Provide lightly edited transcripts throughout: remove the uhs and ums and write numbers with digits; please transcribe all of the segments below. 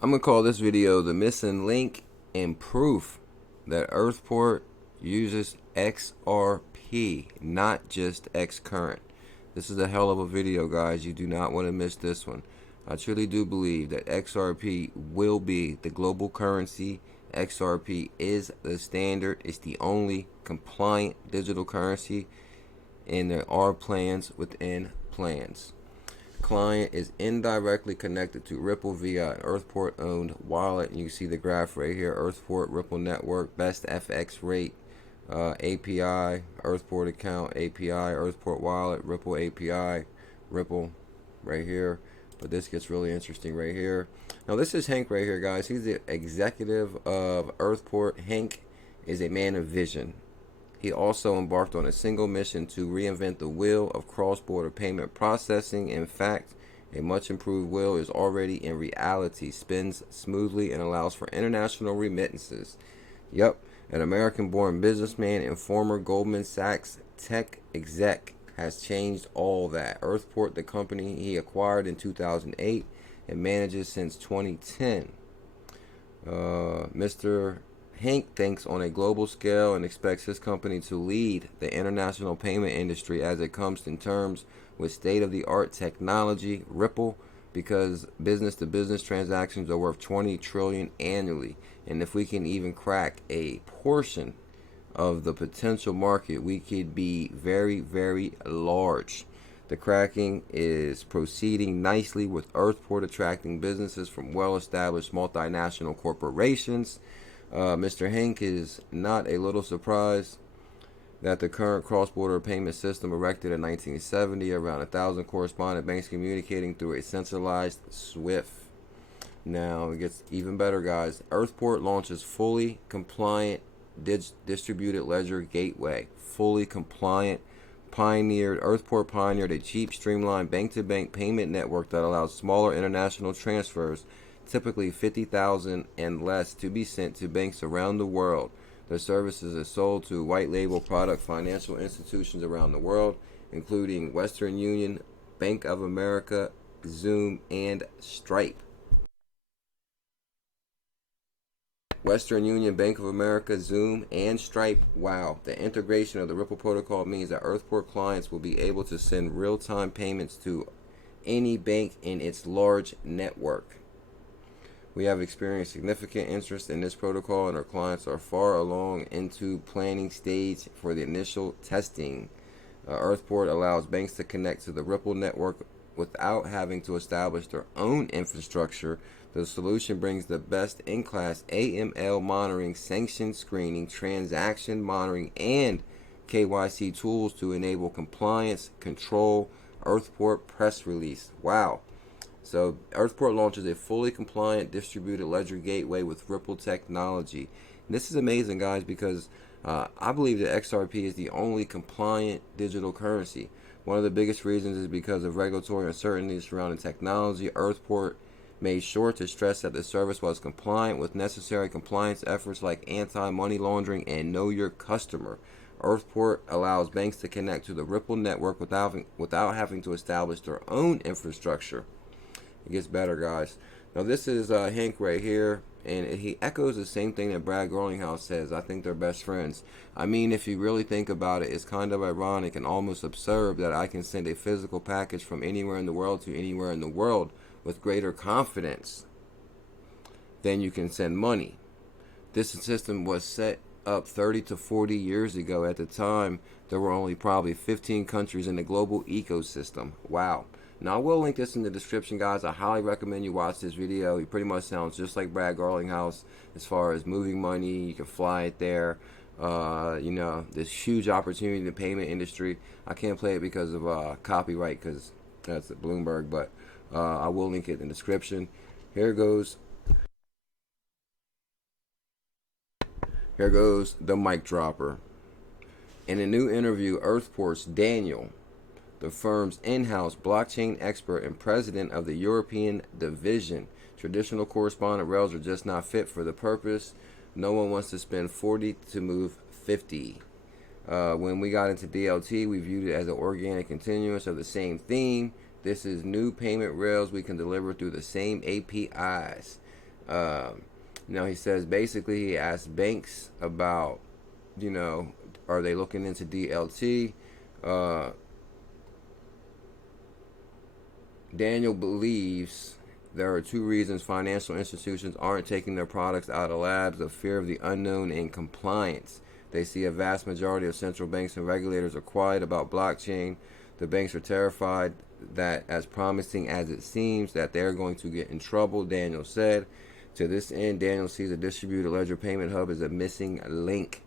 I'm going to call this video the missing link and proof that Earthport uses XRP, not just X current. This is a hell of a video, guys. You do not want to miss this one. I truly do believe that XRP will be the global currency. XRP is the standard. It's the only compliant digital currency, and there are plans within plans. Client is indirectly connected to Ripple via an Earthport owned wallet. You can see the graph right here. Earthport, Ripple network, best FX rate, API, Earthport account, API, Earthport wallet, Ripple API, Ripple right here. But this gets really interesting right here. Now this is Hank right here, guys. He's the executive of Earthport. Hank is a man of vision. He also embarked on a single mission to reinvent the wheel of cross-border payment processing. In fact, a much improved wheel is already in reality, spins smoothly, and allows for international remittances. Yep, an American-born businessman and former Goldman Sachs tech exec has changed all that. Earthport, the company he acquired in 2008 and manages since 2010. Mr. Hank thinks on a global scale and expects his company to lead the international payment industry as it comes in terms with state-of-the-art technology. Ripple, because business-to-business transactions are worth 20 trillion annually, and if we can even crack a portion of the potential market, we could be very, very large. The cracking is proceeding nicely, with Earthport attracting businesses from well-established multinational corporations. Mr. Hank is not a little surprised that the current cross-border payment system, erected in 1970, around 1,000 correspondent banks communicating through a centralized SWIFT. Now it gets even better, guys. Earthport launches fully compliant distributed ledger gateway. Fully compliant. Earthport pioneered a cheap, streamlined bank-to-bank payment network that allows smaller international transfers, typically 50,000 and less, to be sent to banks around the world. Their services are sold to white label product financial institutions around the world, including Western Union, Bank of America, Zoom, and Stripe. Western Union, Bank of America, Zoom, and Stripe. Wow. The integration of the Ripple protocol means that Earthport clients will be able to send real-time payments to any bank in its large network. We have experienced significant interest in this protocol, and our clients are far along into planning stage for the initial testing. Earthport allows banks to connect to the Ripple network without having to establish their own infrastructure. The solution brings the best-in-class AML monitoring, sanction screening, transaction monitoring, and KYC tools to enable compliance control. Earthport press release. Wow. So Earthport launches a fully compliant distributed ledger gateway with Ripple technology. And this is amazing, guys, because I believe that XRP is the only compliant digital currency. One of the biggest reasons is because of regulatory uncertainty surrounding technology. Earthport made sure to stress that the service was compliant with necessary compliance efforts like anti-money laundering and know your customer. Earthport allows banks to connect to the Ripple network without having to establish their own infrastructure. It gets better, guys. Now this is Hank right here, and he echoes the same thing that Brad Garlinghouse says. I think they're best friends. I mean, if you really think about it, it's kind of ironic and almost absurd that I can send a physical package from anywhere in the world to anywhere in the world with greater confidence than you can send money. This system was set up 30 to 40 years ago. At the time, there were only probably 15 countries in the global ecosystem. Wow. Now, I will link this in the description, guys. I highly recommend you watch this video. He pretty much sounds just like Brad Garlinghouse as far as moving money. You can fly it there. This huge opportunity in the payment industry. I can't play it because of copyright, because that's at Bloomberg, but I will link it in the description. Here goes the mic dropper. In a new interview, Earthport's Daniel, the firm's in-house blockchain expert and president of the European division, traditional correspondent rails are just not fit for the purpose. No one wants to spend 40 to move 50. When we got into DLT, we viewed it as an organic continuance of the same theme. This is new payment rails we can deliver through the same APIs. Now he says basically he asked banks about, are they looking into DLT? Uh, Daniel believes there are two reasons financial institutions aren't taking their products out of labs: of fear of the unknown and compliance. They see a vast majority of central banks and regulators are quiet about blockchain. The banks are terrified that, as promising as it seems, that they're going to get in trouble, Daniel said. To this end, Daniel sees a distributed ledger payment hub as a missing link,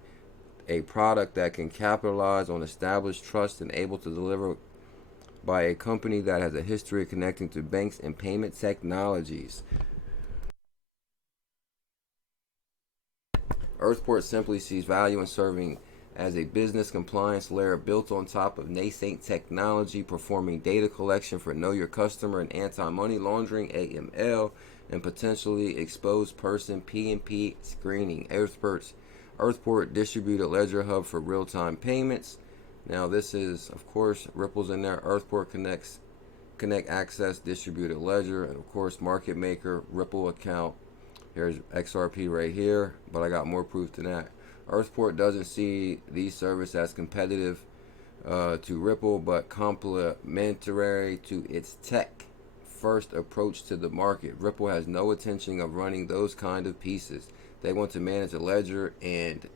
a product that can capitalize on established trust and able to deliver by a company that has a history of connecting to banks and payment technologies. Earthport simply sees value in serving as a business compliance layer built on top of nascent technology, performing data collection for Know Your Customer and anti-money laundering (AML) and potentially exposed person (PNP) screening. Earthport distributed ledger hub for real-time payments. Now this is, of course, Ripple's in there. Earthport Connect Access Distributed Ledger, and of course Market Maker Ripple account. Here's XRP right here, but I got more proof than that. Earthport doesn't see these services as competitive to Ripple, but complementary to its tech first approach to the market. Ripple has no intention of running those kind of pieces. They want to manage a ledger and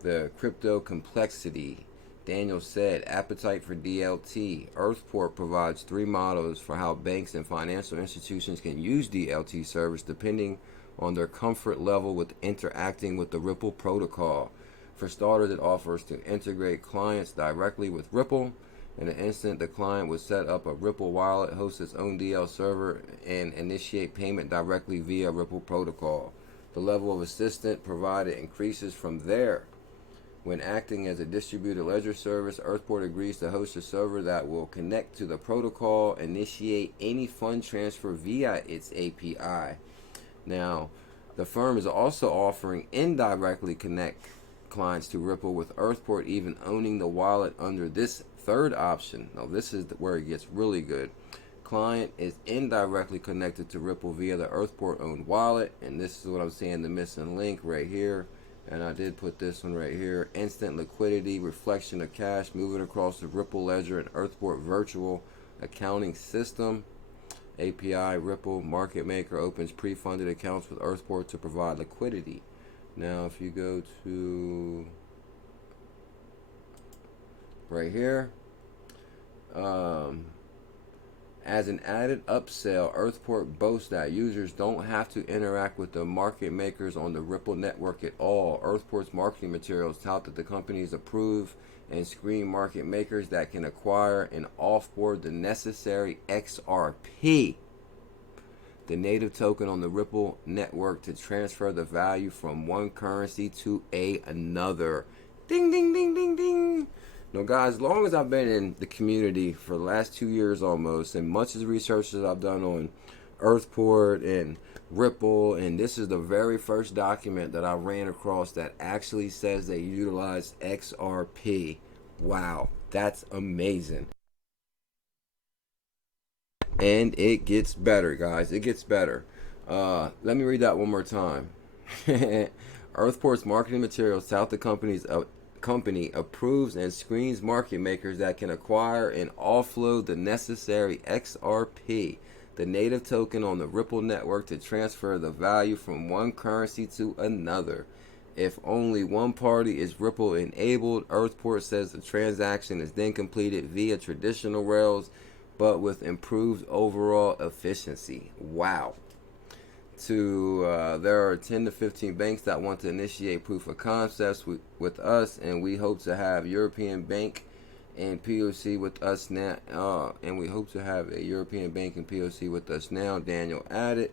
the crypto complexity. Daniel said, appetite for DLT. Earthport provides three models for how banks and financial institutions can use DLT service depending on their comfort level with interacting with the Ripple protocol. For starters, it offers to integrate clients directly with Ripple. In an instant, the client would set up a Ripple wallet, host its own DL server, and initiate payment directly via Ripple protocol. The level of assistance provided increases from there. When acting as a distributed ledger service, Earthport agrees to host a server that will connect to the protocol, initiate any fund transfer via its API. Now, the firm is also offering indirectly connect clients to Ripple, with Earthport even owning the wallet under this third option. Now, this is where it gets really good. Client is indirectly connected to Ripple via the Earthport owned wallet, and this is what I'm saying, the missing link right here. And I did put this one right here. Instant liquidity, reflection of cash, moving across the Ripple ledger and Earthport virtual accounting system. API Ripple Market Maker opens pre-funded accounts with Earthport to provide liquidity. Now, if you go to right here, as an added upsell, Earthport boasts that users don't have to interact with the market makers on the Ripple network at all. Earthport's marketing materials tout that the companies approve and screen market makers that can acquire and offboard the necessary XRP, the native token on the Ripple network, to transfer the value from one currency to another. Ding, ding, ding, ding, ding. Now, guys, as long as I've been in the community for the last 2 years almost, and much of the research that I've done on Earthport and Ripple, and this is the very first document that I ran across that actually says they utilize XRP. Wow, that's amazing. And it gets better, guys. It gets better. Let me read that one more time. Earthport's marketing materials tout the company approves and screens market makers that can acquire and offload the necessary XRP, the native token on the Ripple network, to transfer the value from one currency to another. If only one party is Ripple enabled, Earthport says the transaction is then completed via traditional rails, but with improved overall efficiency. Wow. There are 10 to 15 banks that want to initiate proof of concepts with us, and we hope to have European bank and POC with us now. Daniel added.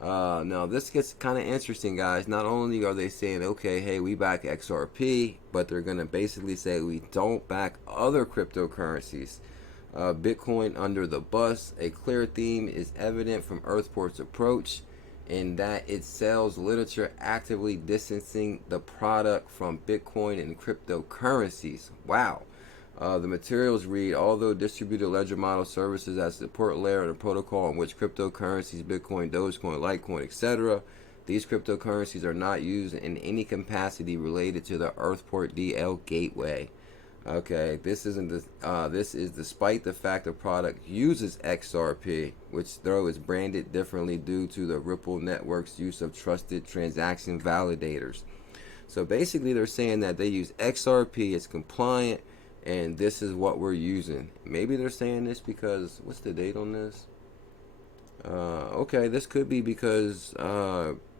Now this gets kind of interesting, guys. Not only are they saying, okay, hey, we back XRP, but they're gonna basically say we don't back other cryptocurrencies. Bitcoin under the bus. A clear theme is evident from Earthport's approach, in that it sells literature actively distancing the product from Bitcoin and cryptocurrencies. Wow. The materials read, although distributed ledger model services as the support layer of the protocol in which cryptocurrencies, Bitcoin, Dogecoin, Litecoin, etc., these cryptocurrencies are not used in any capacity related to the Earthport DL gateway. Okay, this isn't this is despite the fact the product uses XRP, which though is branded differently due to the Ripple network's use of trusted transaction validators. So basically, they're saying that they use XRP, it's compliant, and this is what we're using. Maybe they're saying this because what's the date on this? Okay, this could be because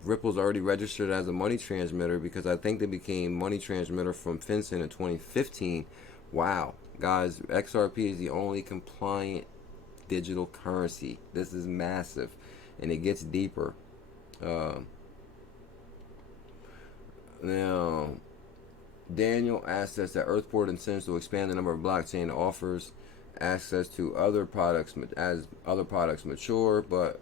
Ripple's already registered as a money transmitter, because I think they became money transmitter from FinCEN in 2015. Wow, guys, XRP is the only compliant digital currency. This is massive, and it gets deeper. Now, Daniel asks that Earthport intends to expand the number of blockchain offers access to other products as other products mature, but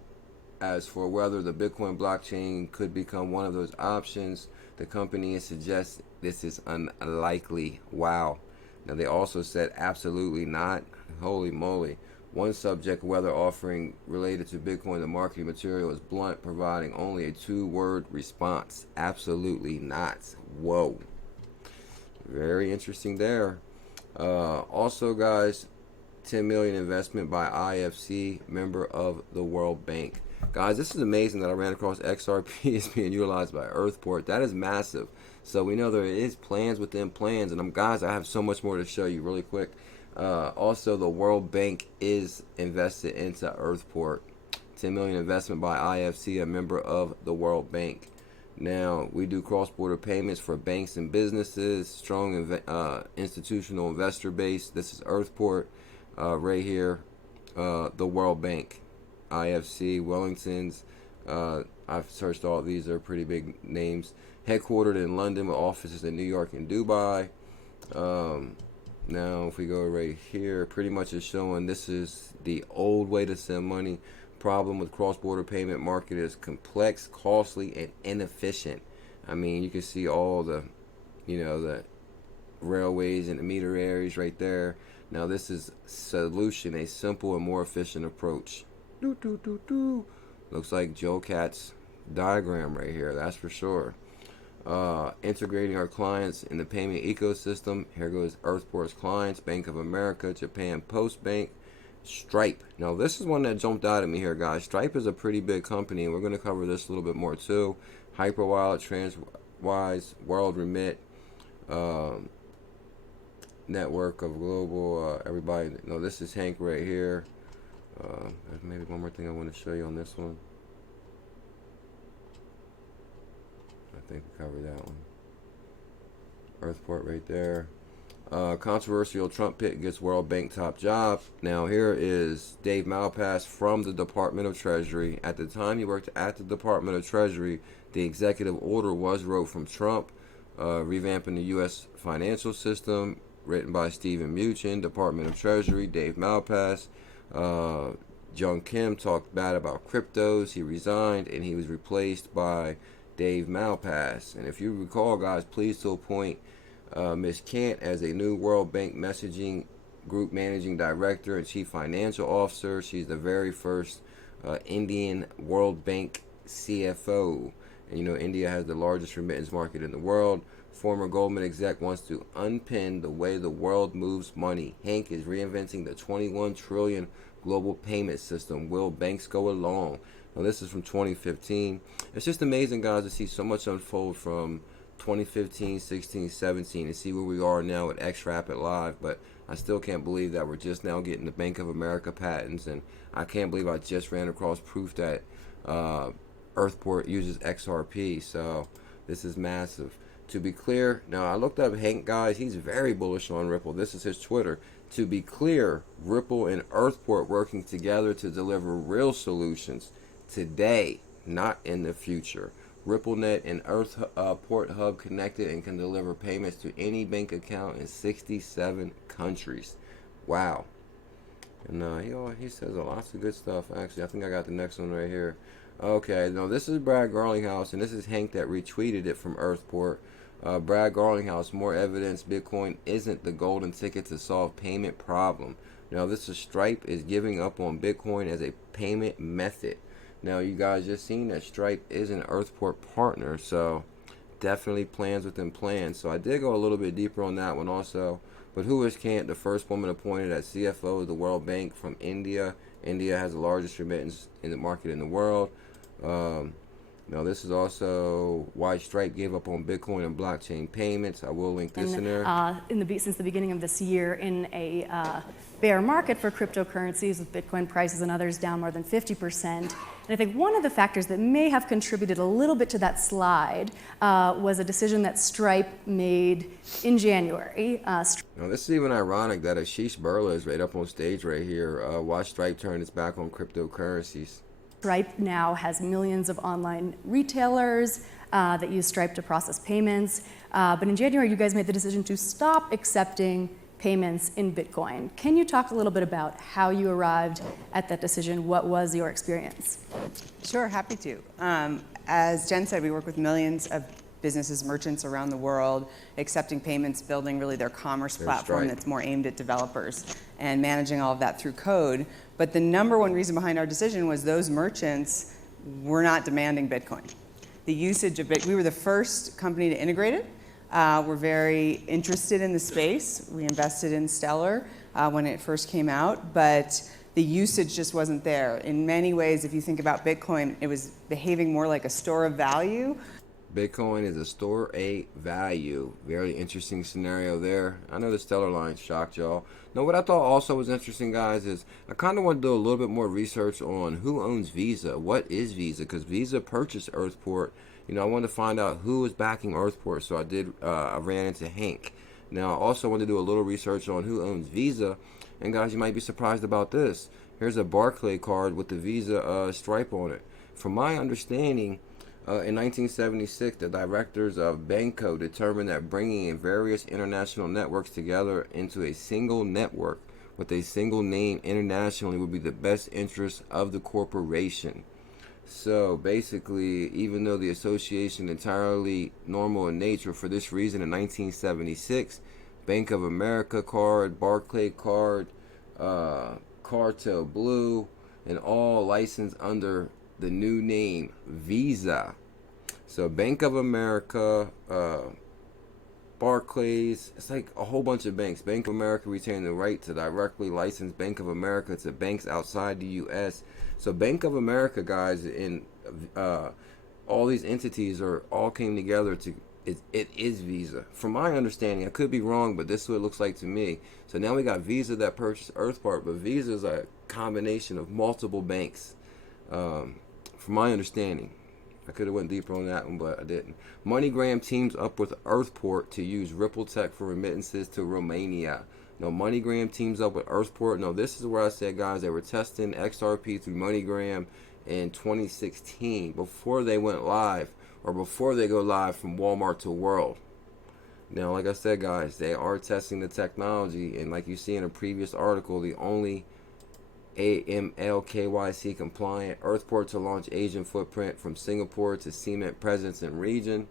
as for whether the Bitcoin blockchain could become one of those options, the company suggests this is unlikely. Wow. Now, they also said absolutely not. Holy moly. One subject, whether offering related to Bitcoin, the marketing material is blunt, providing only a 2-word response. Absolutely not. Whoa. Very interesting there. Also, guys, 10 million investment by IFC, member of the World Bank. Guys, this is amazing that I ran across XRP is being utilized by Earthport. That is massive. So we know there is plans within plans, and guys, I have so much more to show you really quick. Also, the World Bank is invested into Earthport. 10 million investment by IFC, a member of the World Bank. Now, we do cross-border payments for banks and businesses, strong institutional investor base. This is Earthport right here, the World Bank, IFC, Wellingtons. I've searched all these. They're pretty big names. Headquartered in London with offices in New York and Dubai. Now, if we go right here, pretty much it's showing this is the old way to send money. Problem with cross-border payment market is complex, costly, and inefficient. I mean, you can see all the, the railways and the intermediaries right there. Now, this is solution, a simple and more efficient approach. Looks like Joe Cat's diagram right here, that's for sure. Integrating our clients in the payment ecosystem. Here goes Earthport's clients: Bank of America, Japan Post Bank, Stripe. Now, this is one that jumped out at me here, guys. Stripe is a pretty big company, and we're going to cover this a little bit more too. Hyperwallet, TransWise, World Remit, network of global everybody. No, this is Hank right here. There's maybe one more thing I want to show you on this one. I think we covered that one. Earthport right there. Controversial Trump pick gets World Bank top job. Now, here is Dave Malpass from the Department of Treasury. At the time he worked at the Department of Treasury, the executive order was wrote from Trump, revamping the U.S. financial system, written by Stephen Mnuchin, Department of Treasury, Dave Malpass. John Kim talked bad about cryptos. He resigned, and he was replaced by Dave Malpass. And if you recall, guys, please to appoint Ms. Kant as a new World Bank Messaging Group Managing Director and Chief Financial Officer. She's the very first Indian World Bank CFO. And India has the largest remittance market in the world. Former Goldman exec wants to unpin the way the world moves money. Hank is reinventing the 21 trillion global payment system. Will banks go along? Now, this is from 2015. It's just amazing, guys, to see so much unfold from 2015, 16, 17, and see where we are now with XRapid Live. But I still can't believe that we're just now getting the Bank of America patents, and I can't believe I just ran across proof that Earthport uses XRP. So this is massive. To be clear, now I looked up Hank, guys. He's very bullish on Ripple. This is his Twitter. To be clear, Ripple and Earthport working together to deliver real solutions today, not in the future. RippleNet and Earthport Hub connected and can deliver payments to any bank account in 67 countries. Wow. And he says lots of good stuff. Actually, I think I got the next one right here. Okay, no, this is Brad Garlinghouse, and this is Hank that retweeted it from Earthport. Brad Garlinghouse, more evidence Bitcoin isn't the golden ticket to solve payment problem. Now, this is Stripe is giving up on Bitcoin as a payment method. Now, you guys just seen that Stripe is an Earthport partner, so definitely plans within plans. So I did go a little bit deeper on that one also. But who is Kant, the first woman appointed as CFO of the World Bank from India? India has the largest remittance in the market in the world. Now, this is also why Stripe gave up on Bitcoin and blockchain payments. I will link this in there. Since the beginning of this year, in a bear market for cryptocurrencies, with Bitcoin prices and others down more than 50%. And I think one of the factors that may have contributed a little bit to that slide was a decision that Stripe made in January. Now, this is even ironic that Ashish Burla is right up on stage right here. Watch Stripe turn its back on cryptocurrencies. Stripe now has millions of online retailers that use Stripe to process payments. But in January, you guys made the decision to stop accepting payments in Bitcoin. Can you talk a little bit about how you arrived at that decision? What was your experience? Sure, happy to. As Jen said, we work with millions of businesses, merchants around the world, accepting payments, building really their commerce platform that's more aimed at developers and managing all of that through code. But the number one reason behind our decision was those merchants were not demanding Bitcoin. The usage of Bitcoin, we were the first company to integrate it. We're very interested in the space. We invested in Stellar when it first came out, but the usage just wasn't there. In many ways, if you think about Bitcoin, it was behaving more like a store of value. Bitcoin is a store of value. Very interesting scenario there. I know the Stellar line shocked y'all. Now, what I thought also was interesting, guys, is I kind of want to do a little bit more research on who owns Visa. What is Visa? Because Visa purchased Earthport. You know, I wanted to find out who was backing Earthport, so I ran into Hank. Now, I also want to do a little research on who owns Visa. And guys, you might be surprised about this. Here's a Barclay card with the Visa stripe on it. From my understanding, in 1976, the directors of Banco determined that bringing in various international networks together into a single network with a single name internationally would be the best interest of the corporation. So basically, even though the association entirely normal in nature, for this reason in 1976, Bank of America card, Barclay card, Cartel Blue, and all licensed under the new name Visa. So Bank of America, Barclays, it's like a whole bunch of banks. Bank of America retained the right to directly license Bank of America to banks outside the U.S. So Bank of America, guys, and all these entities are all came together to, it is Visa. From my understanding, I could be wrong, but this is what it looks like to me. So now we got Visa that purchased Earthport, but Visa is a combination of multiple banks. From my understanding, I could have went deeper on that one, but I didn't. MoneyGram teams up with Earthport to use Ripple Tech for remittances to Romania. No, MoneyGram teams up with Earthport. No, this is where I said, guys, they were testing XRP through MoneyGram in 2016 before they went live, or before they go live from Walmart to World. Now, like I said, guys, they are testing the technology, and like you see in a previous article, the only AML KYC compliant Earthport to launch Asian footprint from Singapore to cement presence in region.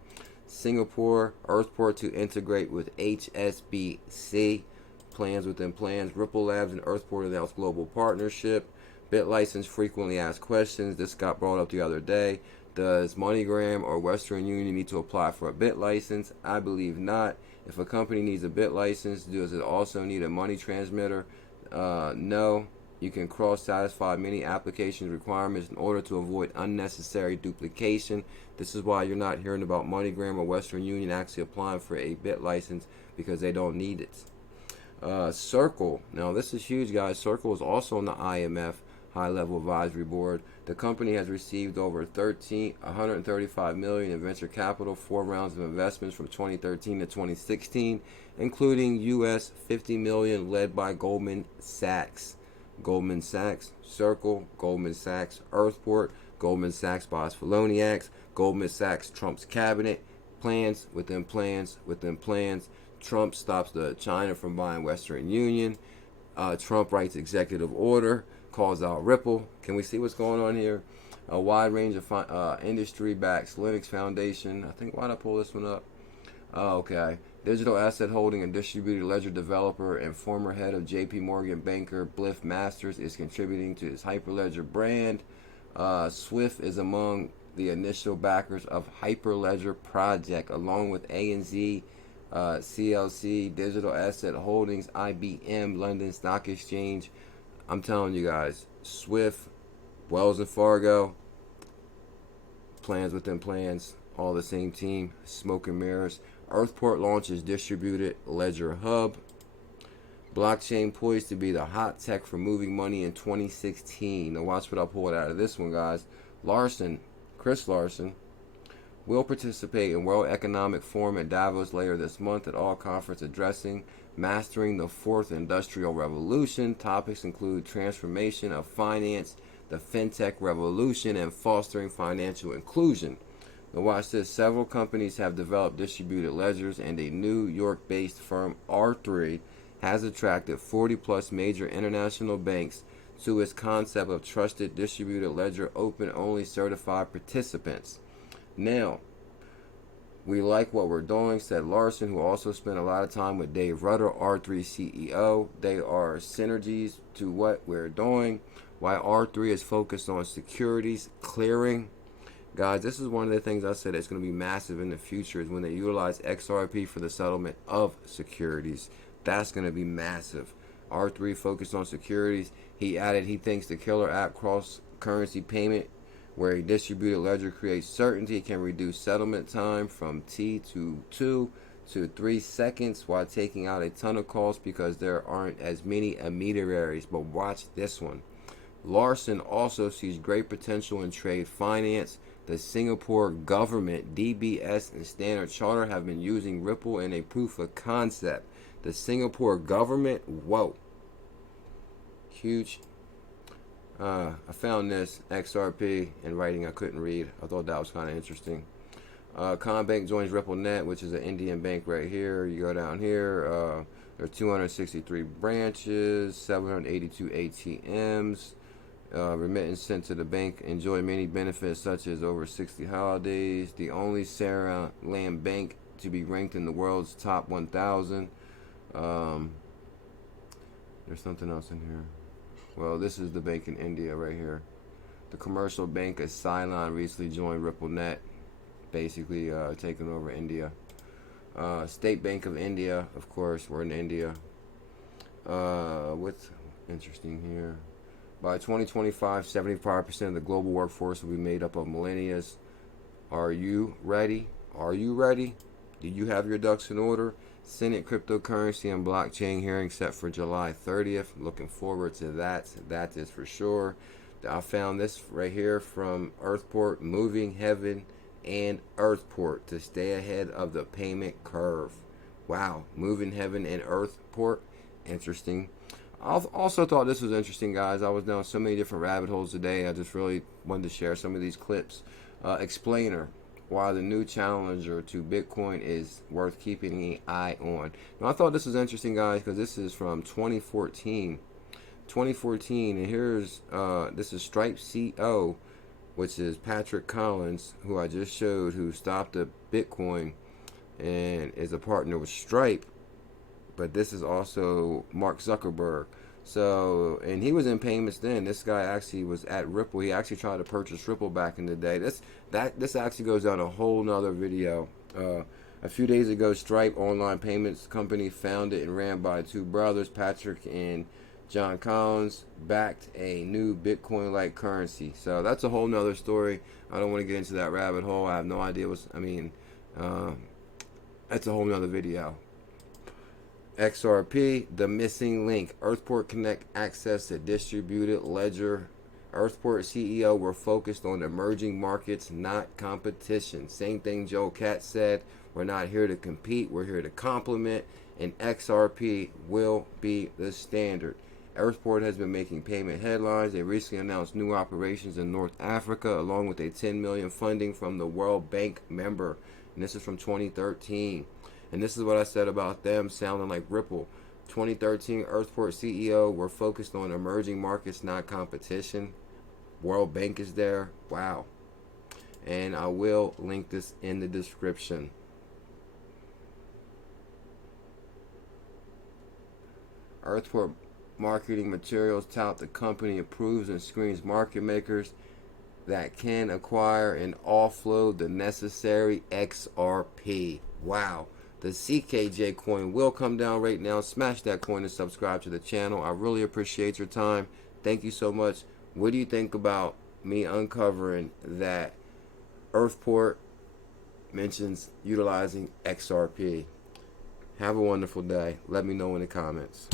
Singapore Earthport to integrate with HSBC. Plans within plans. Ripple Labs and Earthport announced global partnership. BitLicense frequently asked questions. This got brought up the other day. Does MoneyGram or Western Union need to apply for a BitLicense? I believe not. If a company needs a BitLicense, does it also need a money transmitter? No. You can cross-satisfy many application requirements in order to avoid unnecessary duplication. This is why you're not hearing about MoneyGram or Western Union actually applying for a BitLicense, because they don't need it. Circle. Now, this is huge, guys. Circle is also on the IMF High-Level Advisory Board. The company has received over $135 million in venture capital, 4 rounds of investments from 2013 to 2016, including US $50 million led by Goldman Sachs. Goldman Sachs, Circle, Goldman Sachs, Earthport, Goldman Sachs buys Feloniacs, Goldman Sachs Trump's cabinet, plans within plans within plans. Trump stops the China from buying Western Union. Trump writes executive order, calls out Ripple. Can we see what's going on here? A wide range of industry backs Linux Foundation. I think, why did I pull this one up? Oh, okay. Digital asset holding and distributed ledger developer and former head of JP Morgan banker Bliff Masters is contributing to his Hyperledger brand. Swift is among the initial backers of Hyperledger project, along with ANZ, CLC, Digital Asset Holdings, IBM, London Stock Exchange. I'm telling you guys, Swift, Wells and Fargo, plans within plans, all the same team, smoke and mirrors. Earthport launches distributed ledger hub. Blockchain poised to be the hot tech for moving money in 2016. Now watch what I pulled out of this one, guys. Chris Larson, will participate in World Economic Forum in Davos later this month at all conference addressing Mastering the Fourth Industrial Revolution. Topics include transformation of finance, the fintech revolution, and fostering financial inclusion. Now watch this. Several companies have developed distributed ledgers, and a New York-based firm, R3, has attracted 40 plus major international banks to its concept of trusted distributed ledger open only certified participants. Now, we like what we're doing, said Larson, who also spent a lot of time with Dave Rutter, R3 CEO. They are synergies to what we're doing. Why R3 is focused on securities clearing. Guys, this is one of the things I said that's going to be massive in the future is when they utilize XRP for the settlement of securities. That's going to be massive. R3 focused on securities. He added he thinks the killer app cross-currency payment where a distributed ledger creates certainty can reduce settlement time from T to 2 to 3 seconds while taking out a ton of costs because there aren't as many intermediaries. But watch this one. Larson also sees great potential in trade finance. The Singapore government, DBS, and Standard Chartered have been using Ripple in a proof of concept. The Singapore government, whoa, huge. I found this XRP in writing I couldn't read. I thought that was kind of interesting. Combank joins RippleNet, which is an Indian bank right here. You go down here. There are 263 branches, 782 ATMs. Remittance sent to the bank enjoy many benefits such as over 60 holidays. The only Sarah Land bank to be ranked in the world's top 1,000. There's something else in here. Well, this is the bank in India right here. The commercial bank of Ceylon recently joined RippleNet, basically taking over India. State Bank of India, of course, we're in India. What's interesting here? By 2025, 75% of the global workforce will be made up of millennials. Are you ready? Are you ready? Do you have your ducks in order? Senate cryptocurrency and blockchain hearing set for July 30th. Looking forward to that. That is for sure. I found this right here from Earthport, moving heaven and Earthport to stay ahead of the payment curve. Wow, moving heaven and Earthport. Interesting. I also thought this was interesting, guys. I was down so many different rabbit holes today. I just really wanted to share some of these clips. Explainer. Why the new challenger to Bitcoin is worth keeping an eye on. Now, I thought this was interesting, guys, because this is from 2014. 2014, and here's this is Stripe CO, which is Patrick Collins, who I just showed, who stopped the Bitcoin and is a partner with Stripe. But this is also Mark Zuckerberg. So, and he was in payments then. This guy actually was at Ripple. He actually tried to purchase Ripple back in the day. This actually goes down a whole nother video. A few days ago, Stripe, online payments company founded and ran by two brothers, Patrick and John Collins, backed a new Bitcoin-like currency. So that's a whole nother story. I don't want to get into that rabbit hole. I have no idea that's a whole nother video. XRP, the missing link. Earthport Connect access to distributed ledger. Earthport CEO, we're focused on emerging markets, not competition. Same thing Joe Katz said. We're not here to compete. We're here to complement. And XRP will be the standard. Earthport has been making payment headlines. They recently announced new operations in North Africa, along with a $10 million funding from the World Bank member. And this is from 2013. And this is what I said about them sounding like Ripple. 2013 Earthport CEO, we're focused on emerging markets, not competition. World Bank is there. Wow. And I will link this in the description. Earthport marketing materials tout the company approves and screens market makers that can acquire and offload the necessary XRP. Wow. The CKJ coin will come down right now. Smash that coin and subscribe to the channel. I really appreciate your time. Thank you so much. What do you think about me uncovering that Earthport mentions utilizing XRP? Have a wonderful day. Let me know in the comments.